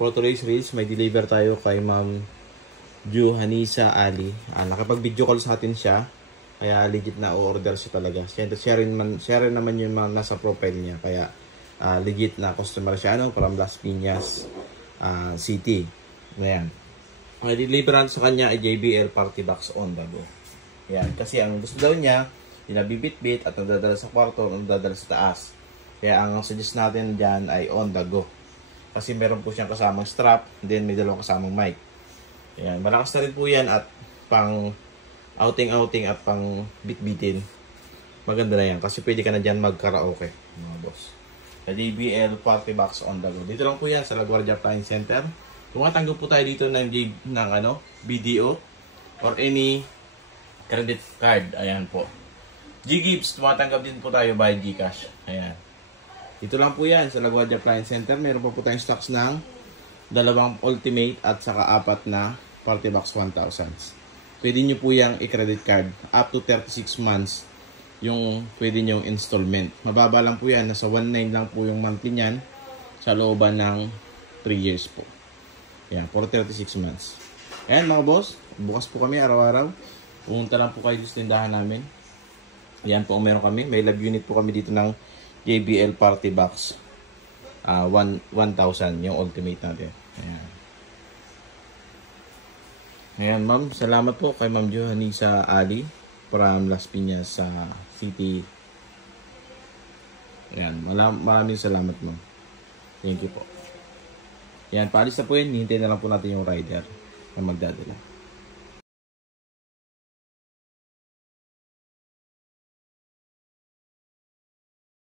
for today's reels, may deliver tayo kay Ma'am Johanisa Ali. Nakapag-video call sa atin siya. Kaya legit na o-order siya talaga. Siya rin naman yung mga nasa profile niya. Kaya legit na customer siya. From Las Piñas City. Ayan. May deliveran sa kanya ay JBL Party Box on the go. Ayan. Kasi ang gusto daw niya, binabibit-bit at nadadala sa kwarto, nadadala sa taas. Kaya ang suggest natin dyan ay on the go. Kasi meron po siyang kasamang strap, then may dalawang kasamang mic. Ayan, malakas na rin po yan at pang outing at pang bitbitin. Maganda na yan kasi pwede ka na dyan mag-karaoke, mga boss. Sa JBL Party Box on the go. Dito lang po yan sa LaGuardia Appliance Center. Tumatanggap po tayo dito ng BDO or any credit card. Ayan po. G-Gibbs, tumatanggap din po tayo by Gcash. Ayan. Dito lang po yan sa LaGuardia Appliance Center. Meron po tayong stocks ng 2 Ultimate at saka 4 na Party Box 1000s. Pwede nyo po yung i-credit card. Up to 36 months yung pwede nyo installment. Mababa lang po yan. Nasa 1.9 lang po yung monthly nyan sa looban ng 3 years po. Yan, for 36 months. Ayan mga boss. Bukas po kami araw-araw. Pumunta lang po kayo sa tindahan namin. Ayan po ang meron kami. May lab unit po kami dito ng JBL Party Box 1,000 yung ultimate natin. Ayan. Ayan ma'am, salamat po kay Ma'am Johanisa Ali from Las Piñas City. Ayan, maraming salamat ma'am. Thank you po. Ayan, paalis na po yun. Hintay na lang po natin yung rider na magdadala.